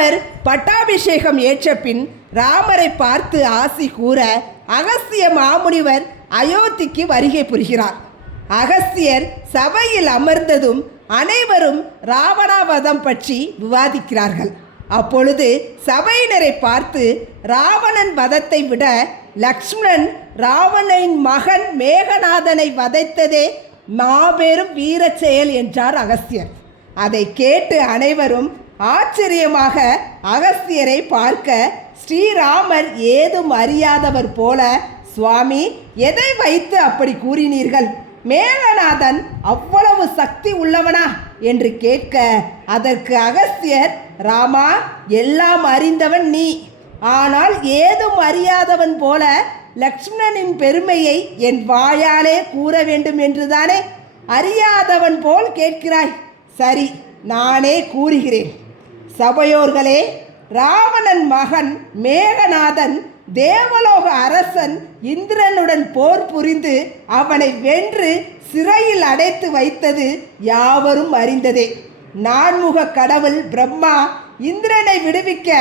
ராமர் பட்டாபிஷேகம் ஏற்ற பின் ராமரை பார்த்து ஆசி கூற அகஸ்திய மாமுனிவர் அயோத்திக்கு வருகை புரிகிறார். அகஸ்தியர் சபையில் அமர்ந்ததும் அனைவரும் ராவணாவதம் பற்றி விவாதிக்கிறார்கள். அப்பொழுது சபையினரை பார்த்து ராவணன் வதத்தை விட லக்ஷ்மணன் ராவணனின் மகன் மேகநாதனை வதைத்ததே மாபெரும் வீர செயல் என்றார் அகஸ்தியர். அதை கேட்டு அனைவரும் ஆச்சரியமாக அகஸ்தியரை பார்க்க ஸ்ரீராமர் ஏதும் அறியாதவர் போல, சுவாமி, எதை வைத்து அப்படி கூறினீர்கள்? மேகநாதன் அவ்வளவு சக்தி உள்ளவனா என்று கேட்க அதற்கு அகஸ்தியர், ராமா, எல்லாம் அறிந்தவன் நீ, ஆனால் ஏதும் அறியாதவன் போல லக்ஷ்மணனின் பெருமையை என் வாயாலே கூற வேண்டும் என்றுதானே அறியாதவன் போல் கேட்கிறாய். சரி, நானே கூறுகிறேன். சபையோர்களே, ராவணன் மகன் மேகநாதன் தேவலோக அரசன் இந்திரனுடன் போர் புரிந்து அவனை வென்று சிறையில் அடைத்து வைத்தது யாவரும் அறிந்ததே. நான்முக கடவுள் பிரம்மா இந்திரனை விடுவிக்க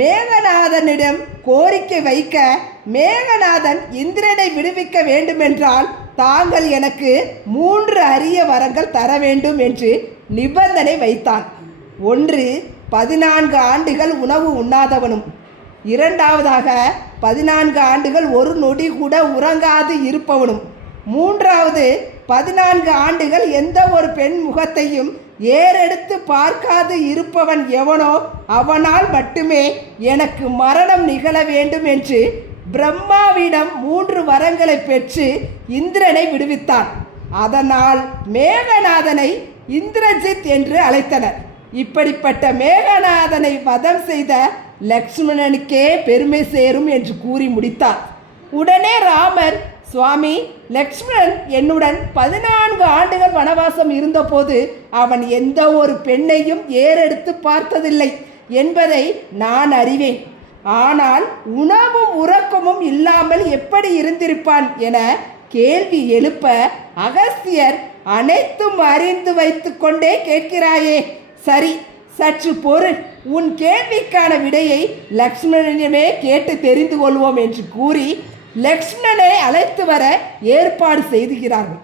மேகநாதனிடம் கோரிக்கை வைக்க, மேகநாதன் இந்திரனை விடுவிக்க வேண்டுமென்றால் தாங்கள் எனக்கு 3 அரிய வரங்கள் தர வேண்டும் என்று நிபந்தனை வைத்தான். 1, 14 ஆண்டுகள் உணவு உண்ணாதவனும், 2வது 14 ஆண்டுகள் ஒரு நொடி கூட உறங்காது இருப்பவனும், 3வது 14 ஆண்டுகள் எந்த ஒரு பெண் முகத்தையும் ஏறெடுத்து பார்க்காது இருப்பவன் எவனோ அவனால் மட்டுமே எனக்கு மரணம் நிகழ வேண்டும் என்று பிரம்மாவிடம் 3 வரங்களை பெற்று இந்திரனை விடுவித்தான். அதனால் மேகநாதனை இந்திரஜித் என்று அழைத்தனர். இப்படிப்பட்ட மேகநாதனை வதம் செய்த லக்ஷ்மணனுக்கே பெருமை சேரும் என்று கூறி முடித்தார். உடனே ராமர், சுவாமி, லக்ஷ்மணன் என்னுடன் 14 ஆண்டுகள் வனவாசம் இருந்தபோது அவன் எந்த ஒரு பெண்ணையும் ஏறெடுத்து பார்த்ததில்லை என்பதை நான் அறிவேன். ஆனால் உணவும் உறக்கமும் இல்லாமல் எப்படி இருந்திருப்பான் என கேள்வி எழுப்ப அகஸ்தியர், அனைத்தும் அறிந்து வைத்து கொண்டே கேட்கிறாயே, சரி, சற்று பொறு, உன் கேள்விக்கான விடையை லக்ஷ்மணனிடமே கேட்டு தெரிந்து கொள்வோம் என்று கூறி லக்ஷ்மணனை அழைத்து வர ஏற்பாடு செய்துகிறார்கள்.